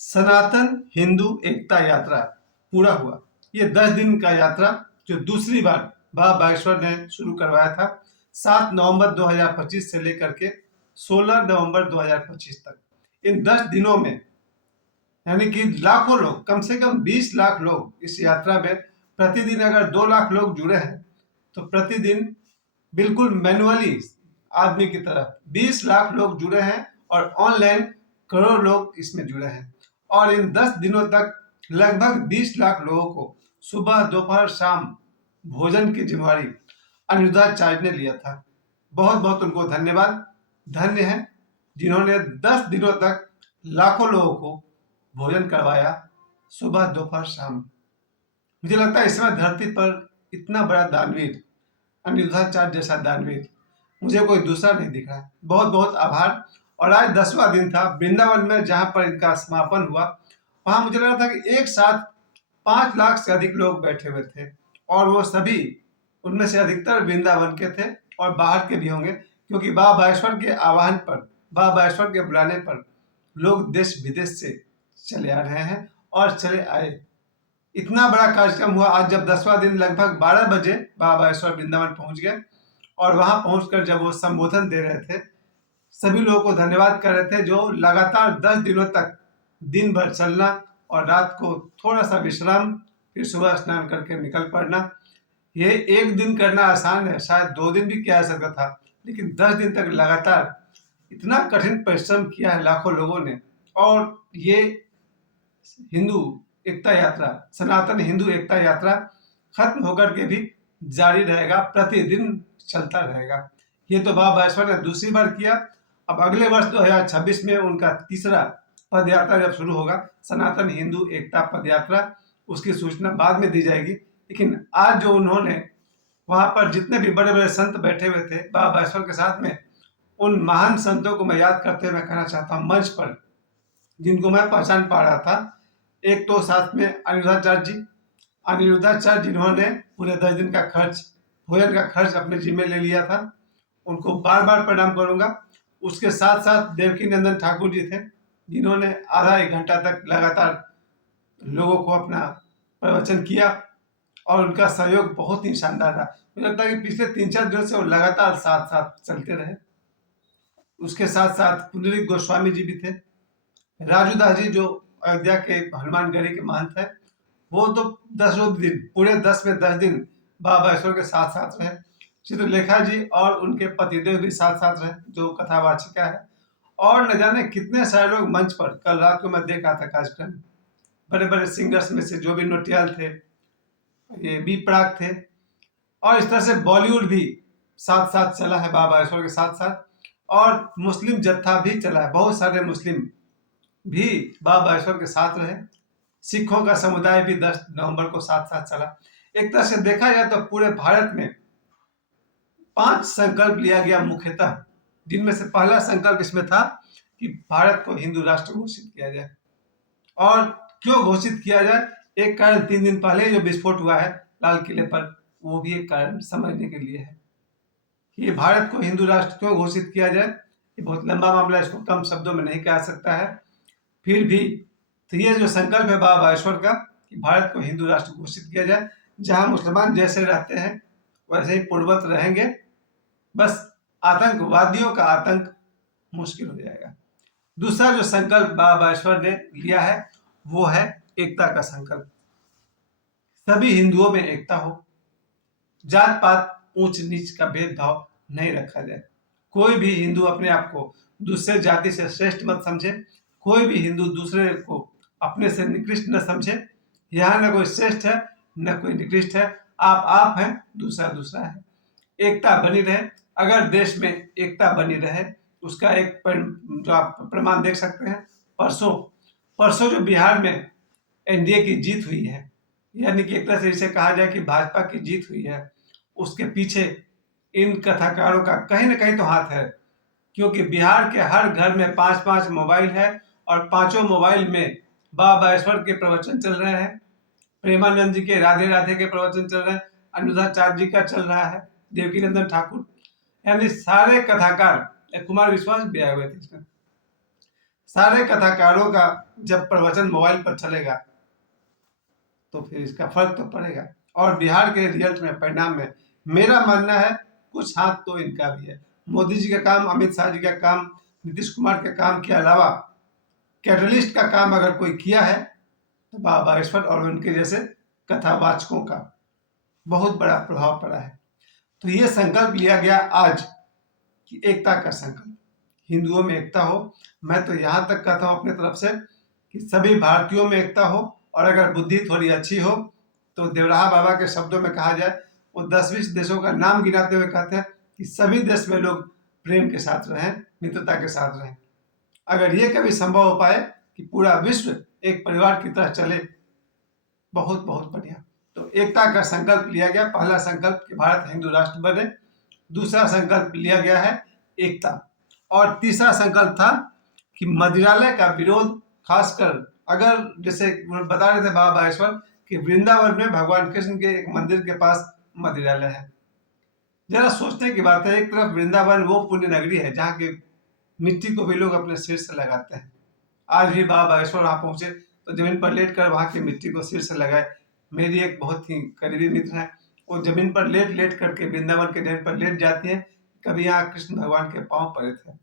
सनातन हिंदू एकता यात्रा पूरा हुआ। ये 10 दिन का यात्रा जो दूसरी बार बाबा बागेश्वर ने शुरू करवाया था 7 नवंबर 2025 से लेकर के 16 नवंबर 2025 तक। इन 10 दिनों में यानी कि लाखों लोग, कम से कम 20 लाख लोग इस यात्रा में, प्रतिदिन अगर 2 लाख लोग जुड़े हैं तो प्रतिदिन बिल्कुल मैनुअली आदमी की तरह 20 लाख लोग जुड़े हैं और ऑनलाइन करोड़ लोग इसमें जुड़े हैं। और इन 10 दिनों तक लगभग 20 लाख लोगों को सुबह दोपहर शाम भोजन की जिम्मेवारी अनिरुद्धाचार्य ने लिया था। बहुत बहुत उनको धन्यवाद। धन्य है जिन्होंने 10 दिनों तक लाखों लोगों को भोजन करवाया सुबह दोपहर शाम। मुझे लगता है इस समय धरती पर इतना बड़ा दानवीर, अनिरुद्धाचार्य जैसा दानवीर मुझे कोई दूसरा नहीं दिख रहा है। बहुत बहुत आभार। और आज 10वां दिन था वृंदावन में, जहां पर इनका समापन हुआ। वहां मुझे लग रहा था कि एक साथ 5 लाख से अधिक लोग बैठे हुए थे और वो सभी, उनमें से अधिकतर वृंदावन के थे और बाहर के भी होंगे, क्योंकि बाबा बागेश्वर के आह्वान पर, बाबा बागेश्वर के बुलाने पर लोग देश विदेश से चले आ रहे हैं और चले आए। इतना बड़ा कार्यक्रम हुआ। आज जब 10वां दिन लगभग 12 बजे बाबा बागेश्वर वृंदावन पहुंच गए और वहां पहुंचकर जब वो संबोधन दे रहे थे, सभी लोगों को धन्यवाद कर रहे थे जो लगातार 10 दिनों तक दिन भर चलना और रात को थोड़ा सा विश्राम, फिर सुबह स्नान करके निकल पड़ना। ये एक दिन करना आसान है, शायद 2 दिन भी किया जा सकता था, लेकिन 10 दिन तक लगातार इतना कठिन परिश्रम किया है लाखों लोगों ने। और ये हिंदू एकता यात्रा, सनातन हिंदू एकता यात्रा खत्म होकर के भी जारी रहेगा, प्रतिदिन चलता रहेगा। ये तो बाबा बागेश्वर ने दूसरी बार किया। अब अगले वर्ष 2026 में उनका तीसरा पद यात्रा जब शुरू होगा, सनातन हिंदू एकता पद यात्रा, उसकी सूचना बाद में दी जाएगी। लेकिन आज जो उन्होंने वहां पर जितने भी बड़े बड़े संत बैठे हुए थे बाबा बागेश्वर के साथ में, उन महान संतों को मैं याद करते हुए कहना चाहता हूँ मंच पर, जिनको मैं पहचान पा रहा था। एक तो साथ में अनिरुद्धाचार्य जी, अनिरुद्धाचार्य जिन्होंने पूरे 10 दिन का खर्च, भोजन का खर्च अपने जिम्मे ले लिया था, उनको बार बार प्रणाम करूंगा। उसके साथ साथ देवकी नंदन ठाकुर जी थे, जिन्होंने आधा 1 घंटा तक लगातार लोगों को अपना प्रवचन किया और उनका सहयोग बहुत ही शानदार रहा। मुझे लगता है कि पिछले 3-4 दिनों से वो लगातार साथ साथ चलते रहे। उसके साथ साथ पुंडरीक गोस्वामी जी भी थे। राजू दास जी जो अयोध्या के हनुमानगढ़ी के महंत है, वो तो 10 दिन, पूरे 10 में 10 दिन बाबा बागेश्वर के साथ साथ रहे। चित्रलेखा जी और उनके पतिदेव भी साथ साथ रहे, जो कथावाचिका है। और न जाने कितने सारे लोग मंच पर, कल रात को मैं देख रहा था कार्यक्रम, बड़े बड़े सिंगर्स में से जो भी नोटियाल थे, ये बी प्राक थे, और इस तरह से बॉलीवुड भी साथ साथ चला है बाबा बागेश्वर के साथ साथ। और मुस्लिम जत्था भी चला है, बहुत सारे मुस्लिम भी बाबा बागेश्वर के साथ रहे। सिखों का समुदाय भी 10 नवंबर को साथ साथ चला। एक तरह से देखा जाए तो पूरे भारत में 5 संकल्प लिया गया मुख्यतः, जिनमें से पहला संकल्प इसमें था कि भारत को हिंदू राष्ट्र घोषित किया जाए। और क्यों घोषित किया जाए, एक कारण 3 दिन पहले जो विस्फोट हुआ है लाल किले पर, वो भी एक कारण समझने के लिए है। ये भारत को हिंदू राष्ट्र क्यों घोषित किया जाए, ये बहुत लंबा मामला है, इसको कम शब्दों में नहीं कहा सकता है। फिर भी तो ये जो संकल्प है बाबा बागेश्वर का कि भारत को हिंदू राष्ट्र घोषित किया जाए, जहां मुसलमान जैसे रहते हैं वैसे ही पूर्ववत रहेंगे, बस आतंकवादियों का आतंक मुश्किल हो जाएगा। दूसरा जो संकल्प बाबा बागेश्वर ने लिया है वो है एकता का संकल्प। सभी हिंदुओं में एकता हो, जात पात ऊंच नीच का भेदभाव नहीं रखा जाए। कोई भी हिंदू अपने आप को दूसरे जाति से श्रेष्ठ मत समझे, कोई भी हिंदू दूसरे को अपने से निकृष्ट न समझे। यहाँ न कोई श्रेष्ठ है न कोई निकृष्ट है, आप हैं, दूसरा दूसरा है। एकता बनी रहे। अगर देश में एकता बनी रहे, उसका एक जो आप प्रमाण देख सकते हैं, परसों परसों जो बिहार में एनडीए की जीत हुई है, यानी कि एक तरह से इसे कहा जाए कि भाजपा की जीत हुई है, उसके पीछे इन कथाकारों का कहीं ना कहीं तो हाथ है। क्योंकि बिहार के हर घर में 5-5 मोबाइल है और पांचों मोबाइल में बाबा बागेश्वर के प्रवचन चल रहे हैं, प्रेमानंद जी के राधे राधे के प्रवचन चल रहे हैं, अनिरुद्धाचार्य जी का चल रहा है, देवकी नंदन ठाकुर, यानी सारे कथाकार, कुमार विश्वास भी आए हुए थे इसमें, सारे कथाकारों का जब प्रवचन मोबाइल पर चलेगा तो फिर इसका फर्क तो पड़ेगा। और बिहार के रिजल्ट में, परिणाम में मेरा मानना है कुछ हाथ तो इनका भी है। मोदी जी का काम, अमित शाह जी का काम, नीतीश कुमार के काम के अलावा कैटलिस्ट का काम अगर कोई किया है तो बाबा बागेश्वर और उनके जैसे कथावाचकों का बहुत बड़ा प्रभाव पड़ा है। तो ये संकल्प लिया गया आज कि एकता का संकल्प, हिंदुओं में एकता हो। मैं तो यहाँ तक कहता हूँ अपने तरफ से कि सभी भारतीयों में एकता हो, और अगर बुद्धि थोड़ी अच्छी हो तो देवराहा बाबा के शब्दों में कहा जाए, वो 10-20 देशों का नाम गिनाते हुए कहते हैं कि सभी देश में लोग प्रेम के साथ रहें, मित्रता के साथ रहें। अगर ये कभी संभव हो पाए कि पूरा विश्व एक परिवार की तरह चले, बहुत बहुत बढ़िया। तो एकता का संकल्प लिया गया। पहला संकल्प कि भारत हिंदू राष्ट्र बने, दूसरा संकल्प लिया गया है एकता, और तीसरा संकल्प था कि मदिरालय का विरोध, खासकर अगर जैसे बता रहे थे बाबा बागेश्वर कि वृंदावन में भगवान कृष्ण के एक मंदिर के पास मदिरालय है। जरा सोचने की बात है, एक तरफ वृंदावन वो पुण्य नगरी है जहाँ की मिट्टी को भी लोग अपने सिर से लगाते हैं। आज भी बाबा बागेश्वर वहां पहुंचे तो जमीन पर लेट कर वहां की मिट्टी को सिर से लगाए। मेरी एक बहुत ही करीबी मित्र है, वो जमीन पर लेट लेट करके वृंदावन के जमीन पर लेट जाती है। कभी यहाँ कृष्ण भगवान के पांव पड़े थे।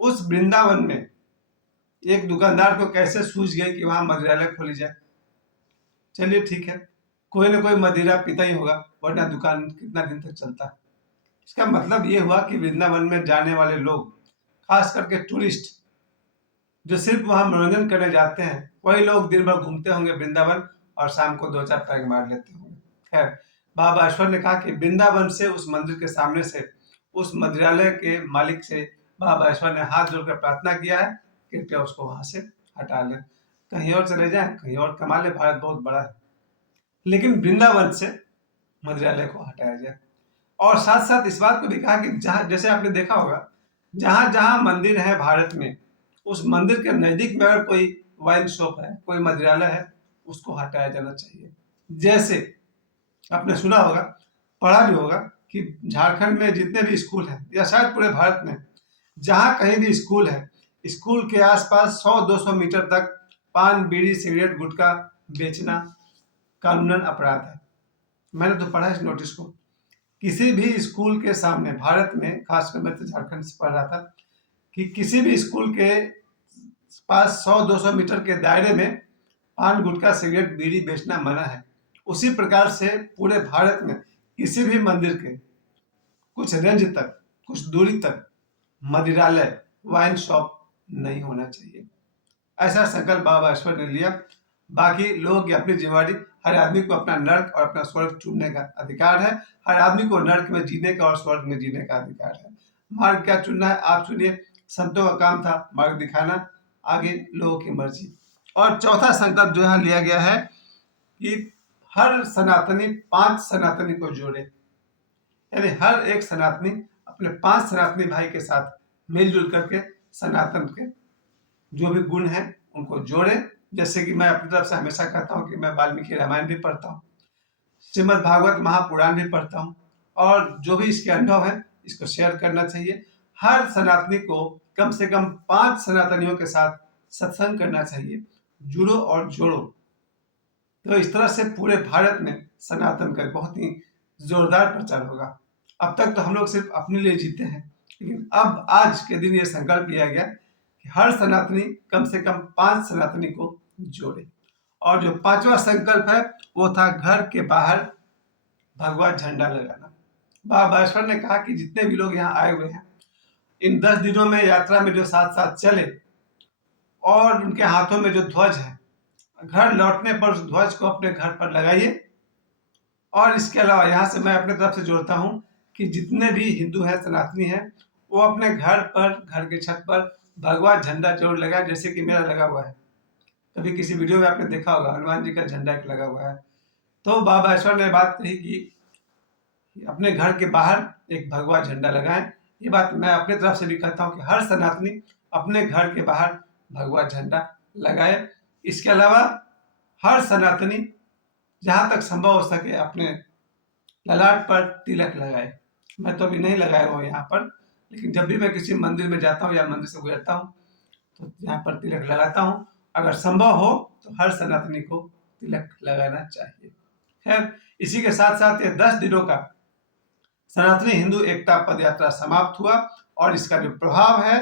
उस वृंदावन में एक दुकानदार को कैसे सूझ गई कि वहां मदिरालय खोली जाए। चलिए ठीक है, कोई ना कोई मदिरा पीता ही होगा, वरना दुकान कितना दिन तक चलता है। इसका मतलब ये हुआ कि वृंदावन में जाने वाले लोग, खास करके टूरिस्ट जो सिर्फ वहां मनोरंजन करने जाते हैं, वही लोग दिन भर घूमते होंगे वृंदावन और शाम को 2-4 पैग मार लेते होंगे। खैर, बाबा बागेश्वर ने कहा कि वृंदावन से, उस मंदिर के सामने से, उस मदिरालय के मालिक से बाबा बागेश्वर ने हाथ जोड़कर प्रार्थना किया है, कृपया उसको वहां से हटा ले, कहीं और चले जाए, कहीं और कमा ले, भारत बहुत बड़ा है, लेकिन वृंदावन से मदिरालय को हटाया जाए। और साथ साथ इस बात को भी कहा कि जहाँ, जैसे आपने देखा होगा, जहां जहां मंदिर है भारत में, उस मंदिर के नजदीक में अगर कोई वाइन शॉप है, कोई मदिरालय है, उसको हटाया जाना चाहिए। जैसे आपने सुना होगा, पढ़ा भी होगा कि झारखंड में जितने भी स्कूल हैं, या शायद पूरे भारत में जहां कहीं भी स्कूल है, स्कूल के आसपास 100-200 मीटर तक पान, बीड़ी, सिगरेट, गुटखा बेचना कानूनन अपराध है। मैंने तो पढ़ा इस नोटिस को। किसी भी स्कूल के सामने भारत में, खासकर मैं तो झारखंड से पढ़ रहा था, कि किसी भी स्कूल के पास 100-200 मीटर के दायरे में पान, गुटखा, सिगरेट, बीड़ी बेचना मना है। उसी प्रकार से पूरे भारत में किसी भी मंदिर के कुछ रेंज तक, कुछ दूरी तक मदिरालय, वाइन शॉप नहीं होना चाहिए। ऐसा संकल्प बाबा बागेश्वर ने लिया। बाकी लोगों की अपनी जिम्मेवारी। हर आदमी को अपना नर्क और अपना स्वर्ग चुनने का अधिकार है। हर आदमी को नर्क में जीने का और स्वर्ग में जीने का अधिकार है। मार्ग क्या चुनना है आप चुनिए। संतों का काम था मार्ग दिखाना, आगे लोगों की मर्जी। और चौथा संकल्प जो यहाँ लिया गया है कि हर सनातनी 5 सनातनी को जोड़े, यानी हर एक सनातनी अपने 5 सनातनी भाई के साथ मिलजुल करके सनातन के जो भी गुण हैं उनको जोड़े। जैसे कि मैं अपनी तरफ से हमेशा कहता हूँ कि मैं वाल्मीकि रामायण भी पढ़ता हूँ, श्रीमद् भागवत महापुराण भी पढ़ता हूँ, और जो भी इसके अनुभव है इसको शेयर करना चाहिए। हर सनातनी को कम से कम 5 सनातनियों के साथ सत्संग करना चाहिए। जुड़ो और जोड़ो। तो इस तरह से पूरे भारत में सनातन का बहुत ही जोरदार प्रचार होगा। अब तक तो हम लोग सिर्फ अपने लिए जीते हैं, लेकिन अब आज के दिन ये संकल्प लिया गया कि हर सनातनी कम से कम 5 सनातनी को जोड़े। और जो 5वां संकल्प है वो था घर के बाहर भगवा झंडा लगाना। बाबा बागेश्वर ने कहा कि जितने भी लोग यहाँ आए हुए हैं, इन 10 दिनों में यात्रा में जो साथ साथ चले, और उनके हाथों में जो ध्वज है, घर लौटने पर उस ध्वज को अपने घर पर लगाइए। और इसके अलावा यहाँ से मैं अपने तरफ से जोड़ता हूँ कि जितने भी हिंदू हैं, सनातनी हैं, वो अपने घर पर, घर के छत पर भगवा झंडा जरूर लगाए, जैसे कि मेरा लगा हुआ है। कभी किसी वीडियो में आपने देखा होगा हनुमान जी का झंडा एक लगा हुआ है। तो बाबा बागेश्वर ने बात कही कि अपने घर के बाहर एक भगवा झंडा लगाएं। ये बात मैं अपने तरफ से भी कहता हूँ कि हर सनातनी अपने घर के बाहर भगवा झंडा लगाए। इसके अलावा हर सनातनी जहाँ तक संभव हो सके अपने ललाट पर तिलक लगाए। मैं तो अभी नहीं लगाया हुआ यहाँ पर, लेकिन जब भी मैं किसी मंदिर में जाता हूँ या मंदिर से गुजरता हूँ तो यहाँ पर तिलक लगाता हूँ। अगर संभव हो तो हर सनातनी को तिलक लगाना चाहिए। खैर, इसी के साथ साथ ये 10 दिनों का सनातनी हिंदू एकता पद यात्रा समाप्त हुआ और इसका जो प्रभाव है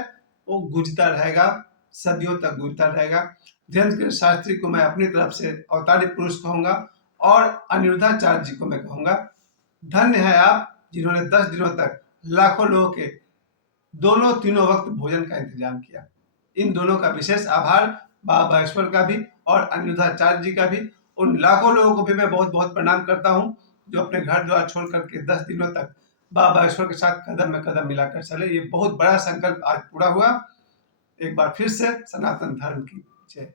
वो गूंजता रहेगा, सदियों तक गूंजता रहेगा। धीरेन्द्र शास्त्री को मैं अपनी तरफ से अवतारी पुरुष कहूंगा और अनिरुद्धाचार्य जी को मैं कहूंगा, धन्य है आप जिन्होंने 10 दिनों तक लाखों लोगों के दोनों तीनों वक्त भोजन का इंतजाम किया। इन दोनों का विशेष आभार बाबा बागेश्वर का भी और अनिरुद्धाचार्य जी का भी। उन लाखों लोगों को भी मैं बहुत बहुत प्रणाम करता हूँ जो अपने घर द्वार छोड़ करके 10 दिनों तक बाबा बागेश्वर के साथ कदम में कदम मिलाकर चले। ये बहुत बड़ा संकल्प आज पूरा हुआ। एक बार फिर से सनातन धर्म की जय।